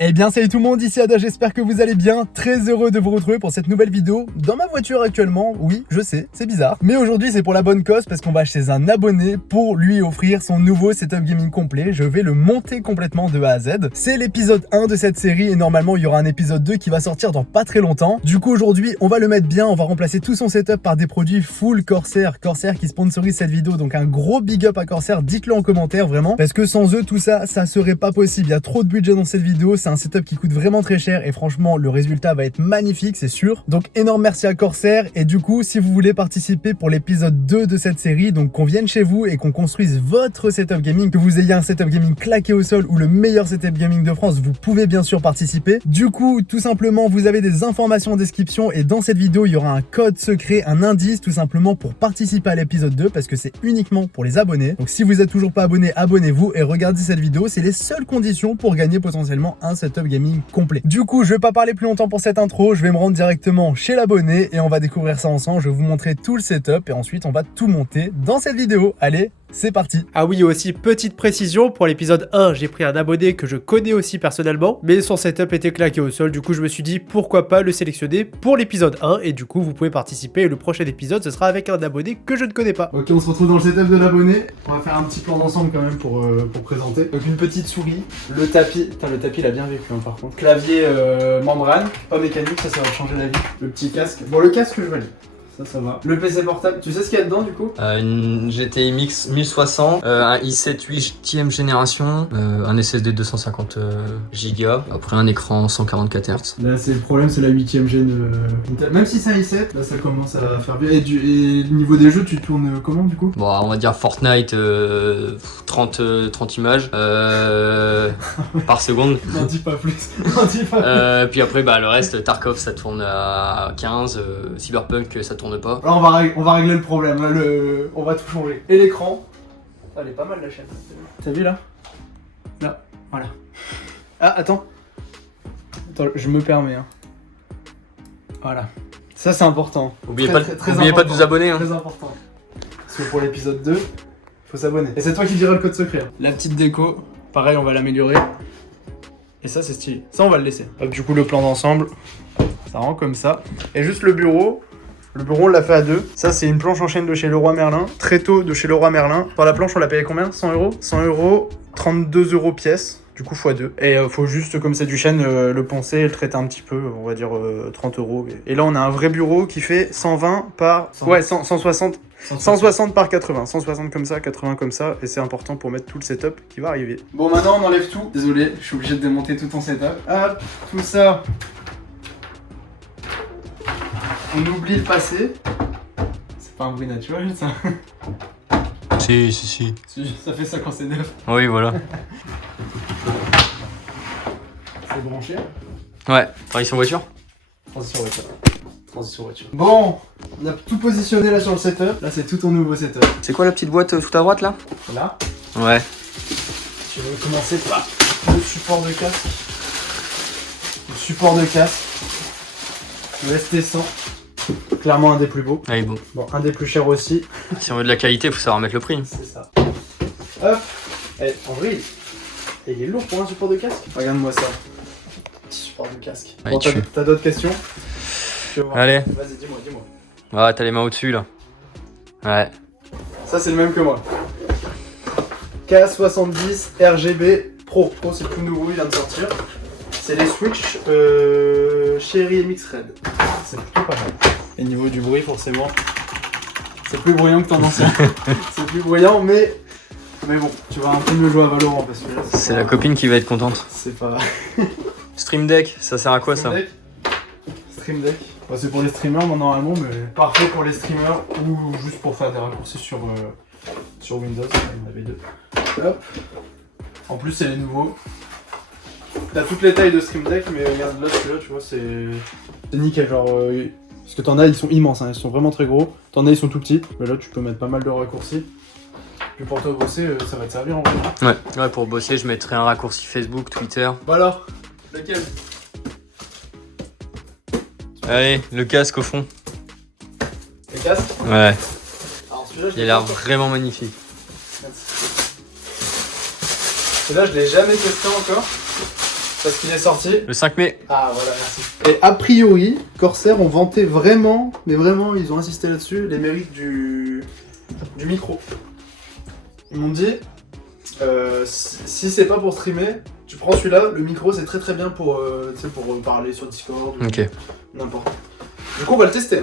Eh bien salut tout le monde, ici Ada, j'espère que vous allez bien, très heureux de vous retrouver pour cette nouvelle vidéo dans ma voiture actuellement. Oui, je sais, c'est bizarre, mais aujourd'hui c'est pour la bonne cause parce qu'on va chez un abonné pour lui offrir son nouveau setup gaming complet. Je vais le monter complètement de A à Z. C'est l'épisode 1 de cette série et normalement il y aura un épisode 2 qui va sortir dans pas très longtemps. Du coup aujourd'hui on va le mettre bien, on va remplacer tout son setup par des produits full Corsair qui sponsorise cette vidéo, donc un gros big up à Corsair, dites-le en commentaire vraiment, parce que sans eux tout ça, ça serait pas possible, il y a trop de budget dans cette vidéo, c'est un setup qui coûte vraiment très cher et franchement le résultat va être magnifique, c'est sûr. Donc énorme merci à Corsair. Et du coup si vous voulez participer pour l'épisode 2 de cette série, donc qu'on vienne chez vous et qu'on construise votre setup gaming, que vous ayez un setup gaming claqué au sol ou le meilleur setup gaming de France, vous pouvez bien sûr participer. Du coup tout simplement vous avez des informations en description et dans cette vidéo il y aura un code secret, un indice tout simplement pour participer à l'épisode 2 parce que c'est uniquement pour les abonnés. Donc si vous êtes toujours pas abonné, abonnez-vous et regardez cette vidéo, c'est les seules conditions pour gagner potentiellement un setup gaming complet. Du coup, je vais pas parler plus longtemps pour cette intro, je vais me rendre directement chez l'abonné et on va découvrir ça ensemble. Je vais vous montrer tout le setup et ensuite on va tout monter dans cette vidéo. Allez, c'est parti. Ah oui, aussi petite précision, pour l'épisode 1, j'ai pris un abonné que je connais aussi personnellement, mais son setup était claqué au sol, du coup je me suis dit pourquoi pas le sélectionner pour l'épisode 1, et du coup vous pouvez participer, et le prochain épisode ce sera avec un abonné que je ne connais pas. Ok, on se retrouve dans le setup de l'abonné, on va faire un petit plan d'ensemble quand même pour présenter. Donc une petite souris, le tapis, putain le tapis il a bien vécu hein, par contre. Clavier membrane, pas mécanique, ça va changer la vie. Le petit casque, bon le casque je valide. Ça va. Le PC portable, tu sais ce qu'il y a dedans du coup? Une GTI Mix 1060, un i7 8ème génération, un SSD 250 Go, après un écran 144 Hz. Là c'est le problème, c'est la 8ème gêne. Même si c'est un i7, là ça commence à faire bien. Et au niveau des jeux, tu tournes comment du coup? Bon, on va dire Fortnite, 30 images par seconde. N'en dis pas plus. N'en dis pas plus. Puis après, bah, le reste, Tarkov ça tourne à 15, Cyberpunk ça tourne pas. Là on va régler le problème, là, on va tout changer. Et l'écran, elle est pas mal la chaîne. T'as vu là? Là, voilà. Ah attends, je me permets hein. Voilà. Ça c'est important. Oubliez pas de vous abonner hein. Très important. Parce que pour l'épisode 2, faut s'abonner. Et c'est toi qui diras le code secret. Hein. La petite déco, pareil on va l'améliorer. Et ça c'est stylé. Ça on va le laisser. Hop, du coup le plan d'ensemble, ça rend comme ça. Et juste le bureau. Le bureau, on l'a fait à deux. Ça, c'est une planche en chaîne de chez Leroy Merlin. Très tôt de chez Leroy Merlin. Par la planche, on l'a payé combien? 100 €? 100 €, 32 € pièce. Du coup, x2. Et faut juste, comme c'est du chêne, le poncer et le traiter un petit peu. On va dire 30 €. Et là, on a un vrai bureau qui fait 120 par... 100. Ouais, 160. 160 par 80. 160 comme ça, 80 comme ça. Et c'est important pour mettre tout le setup qui va arriver. Bon, maintenant, on enlève tout. Désolé, je suis obligé de démonter tout ton setup. Hop, tout ça. On oublie le passé. C'est pas un bruit naturel ça. Si. Ça fait ça quand c'est neuf. Oui, voilà. C'est branché. Ouais, transition voiture. Transition voiture. Bon, on a tout positionné là sur le setup. Là c'est tout ton nouveau setup. C'est quoi la petite boîte tout à droite là? Là. Ouais. Tu veux commencer par le support de casque. Le support de casque. Le ST100. Clairement un des plus beaux. Allez, bon. Bon, un des plus chers aussi. Si on veut de la qualité, faut savoir mettre le prix. C'est ça. Hop. Eh, en vrai, il est lourd pour un support de casque. Regarde-moi ça. Petit support de casque. Allez, Bon, t'as d'autres questions? Allez. Vas-y, dis-moi. Ouais, t'as les mains au-dessus là. Ouais. Ça, c'est le même que moi. K70 RGB Pro. Pro, c'est le plus nouveau, il vient de sortir. C'est les Switch Cherry MX Red. C'est plutôt pas mal. Et niveau du bruit, forcément, c'est plus bruyant que ton ancien. C'est plus bruyant, mais bon, tu vas un peu mieux jouer à Valorant parce que là, C'est la copine qui va être contente. C'est pas. Stream Deck, ça sert à quoi ça? Stream Deck. Bah, c'est pour les streamers normalement, mais parfait pour les streamers ou juste pour faire des raccourcis sur Windows. Il y en avait deux. Hop. En plus, c'est les nouveaux. T'as toutes les tailles de Stream Deck, mais regarde là, celui-là, tu vois, c'est nickel. Genre, parce que t'en as, ils sont immenses, hein, ils sont vraiment très gros. T'en as, ils sont tout petits. Mais là, tu peux mettre pas mal de raccourcis. Puis pour toi bosser, ça va te servir en vrai. Ouais, pour bosser, je mettrai un raccourci Facebook, Twitter. Bah alors, lequel? Allez, le casque au fond. Le casque? Ouais. Alors celui-là, Il a l'air vraiment magnifique. Celui-là, je l'ai jamais testé encore. parce qu'il est sorti. Le 5 mai. Ah voilà, merci. Et a priori, Corsair ont vanté vraiment, mais vraiment, ils ont insisté là-dessus, les mérites du micro. Ils m'ont dit, si c'est pas pour streamer, tu prends celui-là, le micro c'est très très bien pour, pour parler sur Discord, ou Ok. n'importe. Du coup on va le tester.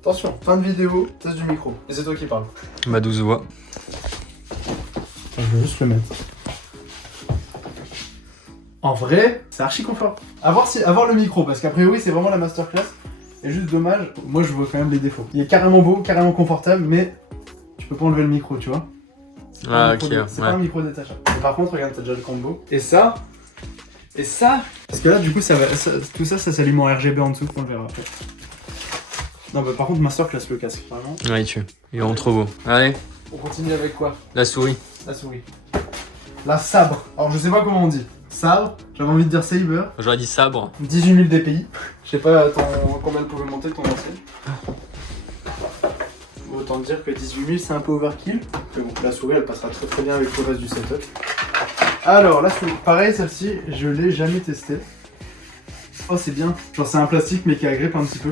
Attention, fin de vidéo, test du micro. Et c'est toi qui parles. Ma 12 voix. Je vais juste le mettre. En vrai, c'est archi confort. À voir le micro, parce qu'a priori c'est vraiment la masterclass. Et juste dommage, moi je vois quand même les défauts. Il est carrément beau, carrément confortable, mais tu peux pas enlever le micro, tu vois. Ah ok, C'est pas un ouais. micro détachable. Mais par contre, regarde, t'as déjà le combo. Et ça. Parce que là, du coup, tout ça s'allume en RGB en dessous, on le verra après. Non, bah par contre, masterclass le casque, vraiment. Ouais, il est vraiment trop beau. Allez, On continue avec quoi? la souris. La souris. La sabre. Alors, je sais pas comment on dit. Sabre, j'avais envie de dire saber. J'aurais dit sabre. 18 000 DPI. Je sais pas combien elle pouvait monter ton ancienne. Autant dire que 18 000 c'est un peu overkill. Mais bon, la souris elle passera très très bien avec le reste du setup. Alors la souris, pareil celle-ci, je l'ai jamais testée. Oh c'est bien, genre c'est un plastique mais qui agrippe un petit peu.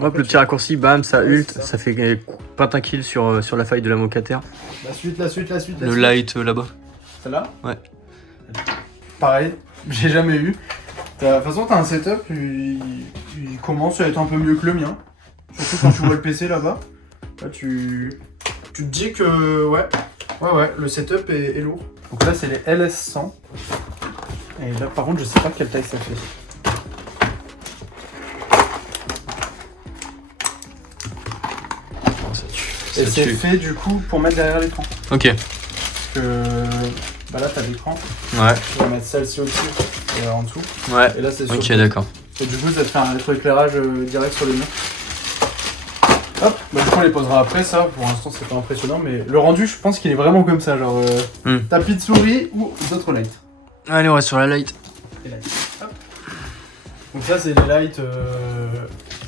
Hop, le petit raccourci, bam, ça Ouais, ult, c'est ça. ça fait pas un kill sur la faille de la mocataire. La suite. Le light là-bas. Celle-là? Ouais. Pareil, j'ai jamais eu. De toute façon t'as un setup, il commence à être un peu mieux que le mien. Surtout quand tu vois le PC là-bas. Là tu te dis que ouais, le setup est lourd. Donc là c'est les LS100. Et là par contre je sais pas quelle taille ça fait. Et c'est fait du coup pour mettre derrière l'écran. Ok. Parce que bah là t'as l'écran, Ouais. tu vas mettre celle-ci au-dessus et en dessous. Ouais. Et là c'est sur. Ok, d'accord. Et du coup ça te fait un rétroéclairage direct sur le mur. Hop, bah du coup on les posera après ça, pour l'instant c'est pas impressionnant mais le rendu je pense qu'il est vraiment comme ça, genre tapis de souris ou d'autres lights. Allez, on reste sur la light. Les lights. Hop. Donc ça c'est les lights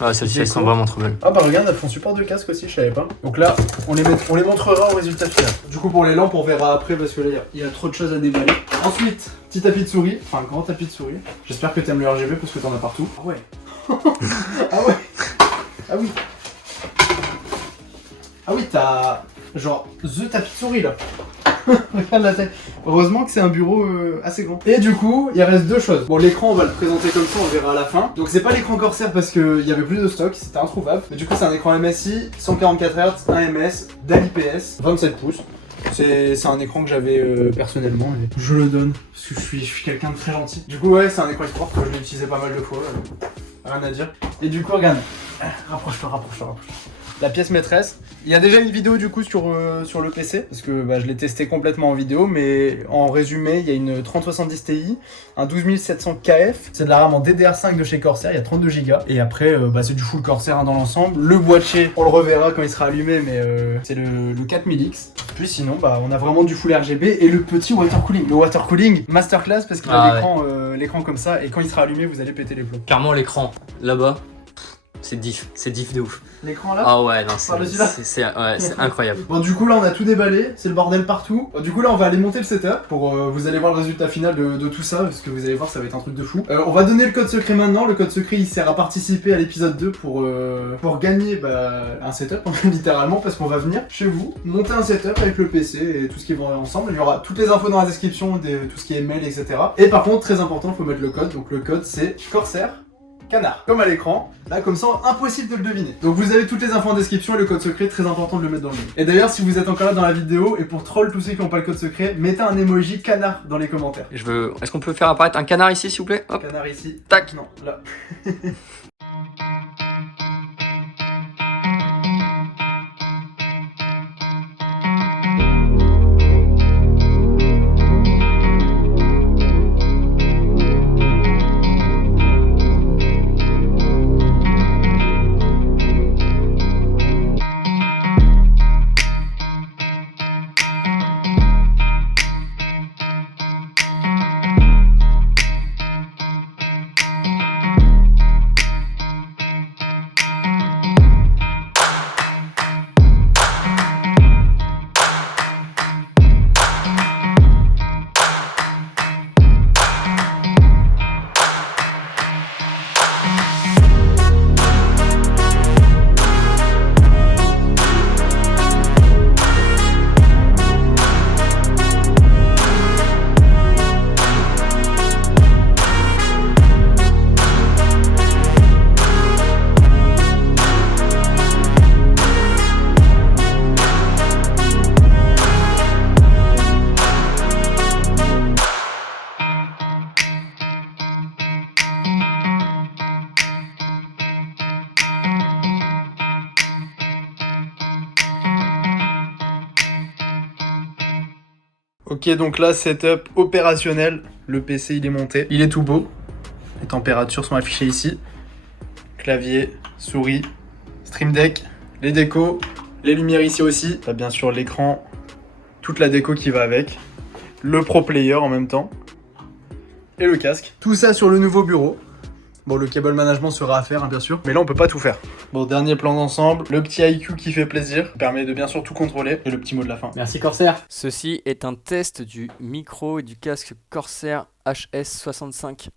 Ah, celles-ci, elles sont vraiment trop belles. Ah bah regarde, elles font support de casque aussi, je savais pas. Donc là, on les montrera au résultat final. Du coup pour les lampes, on verra après parce que là, il y a trop de choses à déballer. Ensuite, petit tapis de souris, enfin grand tapis de souris. J'espère que t'aimes le RGB parce que t'en as partout. Ah ouais. Ah ouais. Ah oui. Ah oui, t'as genre the tapis de souris là. Regarde la taille. Heureusement que c'est un bureau assez grand. Et du coup, il reste deux choses. Bon, l'écran, on va le présenter comme ça, on verra à la fin. Donc, c'est pas l'écran Corsair parce qu'il y avait plus de stock, c'était introuvable. Mais du coup, c'est un écran MSI, 144 Hz, 1 ms, DAL IPS, 27 pouces. C'est un écran que j'avais personnellement et je le donne parce que je suis quelqu'un de très gentil. Du coup, ouais, c'est un écran export que je l'ai utilisé pas mal de fois. Rien à dire. Et du coup, regarde. Rapproche-toi. La pièce maîtresse. Il y a déjà une vidéo du coup sur le PC, parce que bah, je l'ai testé complètement en vidéo, mais en résumé, il y a une 3070 Ti, un 12700 KF, c'est de la RAM en DDR5 de chez Corsair, il y a 32 Go, et après bah, c'est du full Corsair dans l'ensemble. Le boîtier, on le reverra quand il sera allumé, mais c'est le 4000X. Puis sinon, bah, on a vraiment du full RGB et le petit water cooling. Le water cooling, masterclass, parce qu'il a l'écran comme ça, et quand il sera allumé, vous allez péter les plombs. Clairement, l'écran, là-bas, c'est diff de ouf. L'écran là? Ah ouais, non, Par-dessus-là c'est incroyable. Bon du coup là on a tout déballé, c'est le bordel partout. Du coup là on va aller monter le setup pour vous allez voir le résultat final de tout ça parce que vous allez voir ça va être un truc de fou. On va donner le code secret maintenant, le code secret il sert à participer à l'épisode 2 pour gagner un setup littéralement parce qu'on va venir chez vous, monter un setup avec le PC et tout ce qui va ensemble. Il y aura toutes les infos dans la description, tout ce qui est mail etc. Et par contre très important il faut mettre le code, donc le code c'est Corsair Canard, comme à l'écran, là comme ça impossible de le deviner. Donc vous avez toutes les infos en description et le code secret, très important de le mettre dans le mail. Et d'ailleurs si vous êtes encore là dans la vidéo et pour troll tous ceux qui n'ont pas le code secret, mettez un emoji canard dans les commentaires. Est-ce qu'on peut faire apparaître un canard ici s'il vous plaît? Hop. Canard ici. Tac. Non, là. Ok, donc là, setup opérationnel. Le PC, il est monté. Il est tout beau. Les températures sont affichées ici. Clavier, souris, Stream Deck, les décos, les lumières ici aussi. T'as bien sûr l'écran, toute la déco qui va avec. Le Pro Player en même temps. Et le casque. Tout ça sur le nouveau bureau. Bon, le cable management sera à faire, hein, bien sûr. Mais là, on peut pas tout faire. Bon, dernier plan d'ensemble. Le petit IQ qui fait plaisir. Permet de bien sûr tout contrôler. Et le petit mot de la fin. Merci Corsair. Ceci est un test du micro et du casque Corsair HS65.